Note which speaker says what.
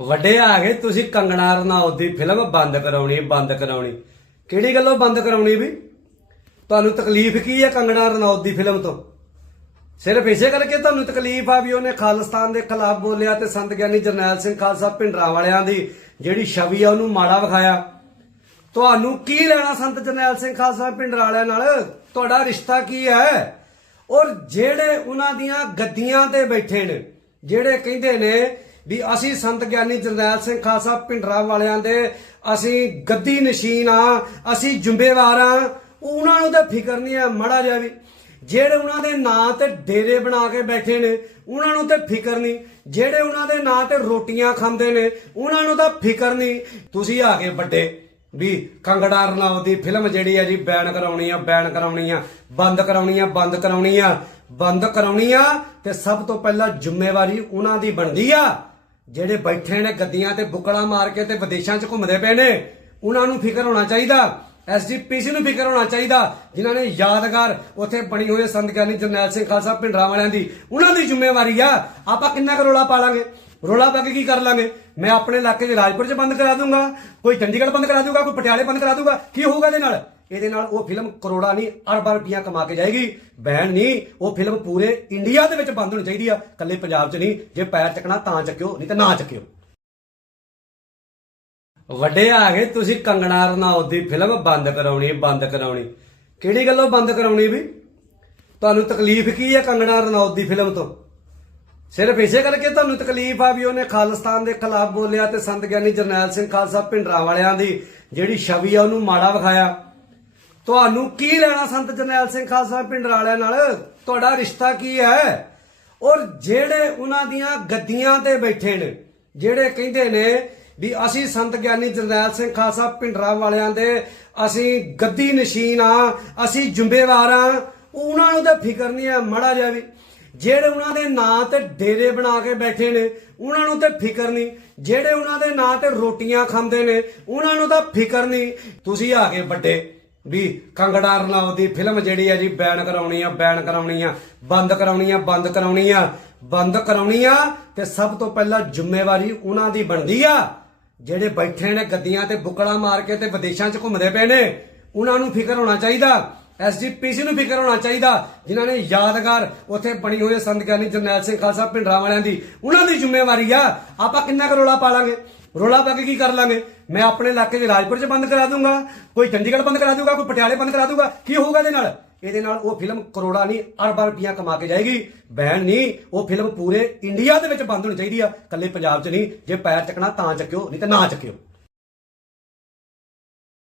Speaker 1: ਵੱਡੇ ਆ ਗਏ, ਤੁਸੀਂ ਕੰਗਣਾ ਰਣੌਤ ਦੀ ਫਿਲਮ ਬੰਦ ਕਰਾਉਣੀ ਬੰਦ ਕਰਾਉਣੀ। ਕਿਹੜੀ ਗੱਲੋਂ ਬੰਦ ਕਰਾਉਣੀ ਵੀ? ਤੁਹਾਨੂੰ ਤਕਲੀਫ ਕੀ ਹੈ ਕੰਗਣਾ ਰਣੌਤ ਦੀ ਫਿਲਮ ਤੋਂ? ਸਿਰਫ ਇਸੇ ਕਰਕੇ ਤੁਹਾਨੂੰ ਤਕਲੀਫ ਆ ਵੀ ਉਹਨੇ ਖਾਲਿਸਤਾਨ ਦੇ ਖਿਲਾਫ ਬੋਲਿਆ ਤੇ ਸੰਤ ਗਿਆਨੀ ਜਰਨੈਲ ਸਿੰਘ ਖਾਲਸਾ ਭਿੰਡਰਾਂ ਵਾਲਿਆਂ ਦੀ ਜਿਹੜੀ ਛਵੀ ਆ ਉਹਨੂੰ ਮਾੜਾ ਵਿਖਾਇਆ। ਤੁਹਾਨੂੰ ਕੀ ਲੈਣਾ ਸੰਤ ਜਰਨੈਲ ਸਿੰਘ ਖਾਲਸਾ ਭਿੰਡਰਾਂ ਵਾਲਿਆਂ ਨਾਲ? ਤੁਹਾਡਾ ਰਿਸ਼ਤਾ ਕੀ ਹੈ? ਔਰ ਜਿਹੜੇ ਉਹਨਾਂ ਦੀਆਂ ਗੱਦੀਆਂ ਤੇ ਬੈਠੇ ਨੇ, ਜਿਹੜੇ ਕਹਿੰਦੇ ਨੇ ਵੀ ਅਸੀਂ ਸੰਤ ਗਿਆਨੀ ਜਰਨੈਲ ਸਿੰਘ ਖਾਲਸਾ ਭਿੰਡਰਾਂ ਵਾਲਿਆਂ ਦੇ ਅਸੀਂ ਗੱਦੀ ਨਸ਼ੀਨ ਆ, ਅਸੀਂ ਜ਼ਿੰਮੇਵਾਰ ਆ, ਉਹਨਾਂ ਨੂੰ ਤਾਂ ਫਿਕਰ ਨਹੀਂ ਆ ਮੜਾ ਜਿਹਾ ਵੀ। ਜਿਹੜੇ ਉਹਨਾਂ ਦੇ ਨਾਂ ਤੇ ਡੇਰੇ ਬਣਾ ਕੇ ਬੈਠੇ ਨੇ, ਉਹਨਾਂ ਨੂੰ ਤੇ ਫਿਕਰ ਨਹੀਂ। ਜਿਹੜੇ ਉਹਨਾਂ ਦੇ ਨਾਂ ਤੇ ਰੋਟੀਆਂ ਖਾਂਦੇ ਨੇ, ਉਹਨਾਂ ਨੂੰ ਤਾਂ ਫਿਕਰ ਨਹੀਂ। ਤੁਸੀਂ ਆ ਗਏ ਵੱਡੇ ਵੀ ਕੰਗੜਾ ਰਣਾਉ ਦੀ ਫਿਲਮ ਜਿਹੜੀ ਹੈ ਜੀ, ਬੈਨ ਕਰਾਉਣੀ ਆ, ਬੈਨ ਕਰਾਉਣੀ ਆ, ਬੰਦ ਕਰਾਉਣੀ ਆ, ਬੰਦ ਕਰਾਉਣੀ ਆ, ਬੰਦ ਕਰਾਉਣੀ ਆ, ਤੇ ਸਭ ਤੋਂ ਪਹਿਲਾਂ ਜ਼ਿੰਮੇਵਾਰੀ ਉਹਨਾਂ ਦੀ ਬਣਦੀ ਆ। ਜਿਹੜੇ ਬੈਠੇ ਨੇ ਗੱਦੀਆਂ ਤੇ ਬੁਕੜਾ ਮਾਰ ਕੇ ਤੇ ਵਿਦੇਸ਼ਾਂ 'ਚ ਘੁੰਮਦੇ ਪਏ ਨੇ, ਉਹਨਾਂ ਨੂੰ ਫਿਕਰ ਹੋਣਾ ਚਾਹੀਦਾ। ਐਸਜੀਪੀਸੀ ਨੂੰ ਫਿਕਰ ਹੋਣਾ ਚਾਹੀਦਾ, ਜਿਨ੍ਹਾਂ ਨੇ ਯਾਦਗਾਰ ਉੱਥੇ ਬਣੀ ਹੋਈ ਸੰਤ ਗਿਆਨੀ ਜਰਨੈਲ ਸਿੰਘ ਖਾਲਸਾ ਭਿੰਡਰਾਂ ਵਾਲਿਆਂ ਦੀ। ਉਹਨਾਂ ਦੀ ਜ਼ਿੰਮੇਵਾਰੀ ਆ, ਆਪਾਂ ਕਿੰਨਾ ਕੁ ਰੋਲਾ ਪਾ ਲਾਂਗੇ? ਰੋਲਾ ਪਾ ਕੇ ਕੀ ਕਰ ਲਾਂਗੇ? ਮੈਂ ਆਪਣੇ ਇਲਾਕੇ 'ਚ ਰਾਜਪੁਰ 'ਚ ਬੰਦ ਕਰਾ ਦੂੰਗਾ, ਕੋਈ ਚੰਡੀਗੜ੍ਹ ਬੰਦ ਕਰਾ ਦੂੰਗਾ, ਕੋਈ ਪਟਿਆਲੇ ਬੰਦ ਕਰਾ ਦੂੰਗਾ, ਕੀ ਹੋਊਗਾ ਇਹਦੇ ਨਾਲ? ਇਹਦੇ ਨਾਲ ਉਹ ਫਿਲਮ ਕਰੋੜਾਂ ਨਹੀਂ, ਅਰਬਾਂ ਰੁਪਈਆ ਕਮਾ ਕੇ ਜਾਏਗੀ। ਬੈਨ ਨਹੀਂ, ਉਹ ਫਿਲਮ ਪੂਰੇ ਇੰਡੀਆ ਦੇ ਵਿੱਚ ਬੰਦ ਹੋਣੀ ਚਾਹੀਦੀ ਆ। ਕੱਲੇ ਪੰਜਾਬ 'ਚ ਨਹੀਂ, ਜੇ ਪੈਰ ਚੱਕਣਾ ਤਾਂ ਚੱਕਿਓ, ਨਹੀਂ ਤਾਂ ਨਾ ਚੱਕਿਓ। ਵੱਡੇ ਆ ਗਏ, ਤੁਸੀਂ ਕੰਗਣਾ ਰਣੌਤ ਦੀ ਫਿਲਮ ਬੰਦ ਕਰਾਉਣੀ ਬੰਦ ਕਰਾਉਣੀ। ਕਿਹੜੀ ਗੱਲੋਂ ਬੰਦ ਕਰਾਉਣੀ ਵੀ? ਤੁਹਾਨੂੰ ਤਕਲੀਫ ਕੀ ਹੈ ਕੰਗਣਾ ਰਣੌਤ ਦੀ ਫਿਲਮ ਤੋਂ? ਸਿਰਫ ਇਸੇ ਕਰਕੇ ਤੁਹਾਨੂੰ ਤਕਲੀਫ ਆ ਵੀ ਉਹਨੇ ਖਾਲਿਸਤਾਨ ਦੇ ਖਿਲਾਫ ਬੋਲਿਆ ਤੇ ਸੰਤ ਗਿਆਨੀ ਜਰਨੈਲ ਸਿੰਘ ਖਾਲਸਾ ਭਿੰਡਰਾਂ ਵਾਲਿਆਂ ਦੀ ਜਿਹੜੀ ਛਵੀ ਆ ਉਹਨੂੰ ਮਾੜਾ ਵਿਖਾਇਆ। ਤੁਹਾਨੂੰ ਕੀ ਲੈਣਾ ਸੰਤ ਜਰਨੈਲ ਸਿੰਘ ਖਾਲਸਾ ਭਿੰਡਰਾਂ ਵਾਲਿਆਂ ਨਾਲ? ਤੁਹਾਡਾ ਰਿਸ਼ਤਾ ਕੀ ਹੈ? ਔਰ ਜਿਹੜੇ ਉਹਨਾਂ ਦੀਆਂ ਗੱਦੀਆਂ ਤੇ ਬੈਠੇ ਨੇ, ਜਿਹੜੇ ਕਹਿੰਦੇ ਨੇ ਵੀ ਅਸੀਂ ਸੰਤ ਗਿਆਨੀ ਜਰਨੈਲ ਸਿੰਘ ਖਾਲਸਾ ਭਿੰਡਰਾਂ ਵਾਲਿਆਂ ਦੇ ਅਸੀਂ ਗੱਦੀ ਨਸ਼ੀਨ ਆ ਅਸੀਂ ਜ਼ਿੰਮੇਵਾਰ ਆ ਉਹਨਾਂ ਨੂੰ ਤਾਂ ਫਿਕਰ ਨਹੀਂ ਆ ਮੜਾ ਜਿਹਾ ਵੀ। ਜਿਹੜੇ ਉਹਨਾਂ ਦੇ ਨਾਂ ਤੇ ਡੇਰੇ ਬਣਾ ਕੇ ਬੈਠੇ ਨੇ, ਉਹਨਾਂ ਨੂੰ ਤੇ ਫਿਕਰ ਨਹੀਂ। ਜਿਹੜੇ ਉਹਨਾਂ ਦੇ ਨਾਂ ਤੇ ਰੋਟੀਆਂ ਖਾਂਦੇ ਨੇ, ਉਹਨਾਂ ਨੂੰ ਤਾਂ ਫਿਕਰ ਨਹੀਂ। ਤੁਸੀਂ ਆ ਗਏ ਵੱਡੇ। ਵੀ ਕੰਗੜਾ ਰਣਾਉ ਦੀ ਫਿਲਮ ਜਿਹੜੀ ਹੈ ਜੀ, ਬੈਨ ਕਰਾਉਣੀ ਆ, ਬੈਨ ਕਰਾਉਣੀ ਆ, ਬੰਦ ਕਰਾਉਣੀ ਆ, ਬੰਦ ਕਰਾਉਣੀ ਆ, ਬੰਦ ਕਰਾਉਣੀ ਆ, ਤੇ ਸਭ ਤੋਂ ਪਹਿਲਾਂ ਜ਼ਿੰਮੇਵਾਰੀ ਉਹਨਾਂ ਦੀ ਬਣਦੀ ਆ। ਜਿਹੜੇ ਬੈਠੇ ਨੇ ਗੱਦੀਆਂ ਤੇ ਬੁਕੜਾ ਮਾਰ ਕੇ ਤੇ ਵਿਦੇਸ਼ਾਂ 'ਚ ਘੁੰਮਦੇ ਪਏ ਨੇ, ਉਹਨਾਂ ਨੂੰ ਫਿਕਰ ਹੋਣਾ ਚਾਹੀਦਾ। ਐਸਜੀਪੀਸੀ ਨੂੰ ਫਿਕਰ ਹੋਣਾ ਚਾਹੀਦਾ, ਜਿਨ੍ਹਾਂ ਨੇ ਯਾਦਗਾਰ ਉੱਥੇ ਬਣੀ ਹੋਈ ਸੰਤ ਗਿਆਨੀ ਜਰਨੈਲ ਸਿੰਘ ਖਾਲਸਾ ਭਿੰਡਰਾਂ ਵਾਲਿਆਂ ਦੀ। ਉਹਨਾਂ ਦੀ ਜ਼ਿੰਮੇਵਾਰੀ ਆ, ਆਪਾਂ ਕਿੰਨਾ ਕੁ ਰੋਲਾ ਪਾ ਲਾਂਗੇ? ਰੋਲਾ ਪਾ ਕੇ ਕੀ ਕਰ ਲਾਂਗੇ? ਮੈਂ ਆਪਣੇ ਇਲਾਕੇ 'ਚ ਰਾਜਪੁਰ 'ਚ ਬੰਦ ਕਰਾ ਦੂੰਗਾ, ਕੋਈ ਚੰਡੀਗੜ੍ਹ ਬੰਦ ਕਰਾ ਦੂੰਗਾ, ਕੋਈ ਪਟਿਆਲੇ ਬੰਦ ਕਰਾ ਦੂੰਗਾ, ਕੀ ਹੋਊਗਾ ਇਹਦੇ ਨਾਲ? ਇਹਦੇ ਨਾਲ ਉਹ ਫਿਲਮ ਕਰੋੜਾਂ ਨਹੀਂ, ਅਰਬਾਂ ਰੁਪਈਆ ਕਮਾ ਕੇ ਜਾਏਗੀ। ਬੈਨ ਨਹੀਂ, ਉਹ ਫਿਲਮ ਪੂਰੇ ਇੰਡੀਆ ਦੇ ਵਿੱਚ ਬੰਦ ਹੋਣੀ ਚਾਹੀਦੀ ਆ ਕੱਲੇ ਪੰਜਾਬ 'ਚ ਨਹੀਂ, ਜੇ ਪੈਰ ਚੱਕਣਾ ਤਾਂ ਚੱਕਿਓ, ਨਹੀਂ ਤਾਂ ਨਾ ਚੱਕਿਓ।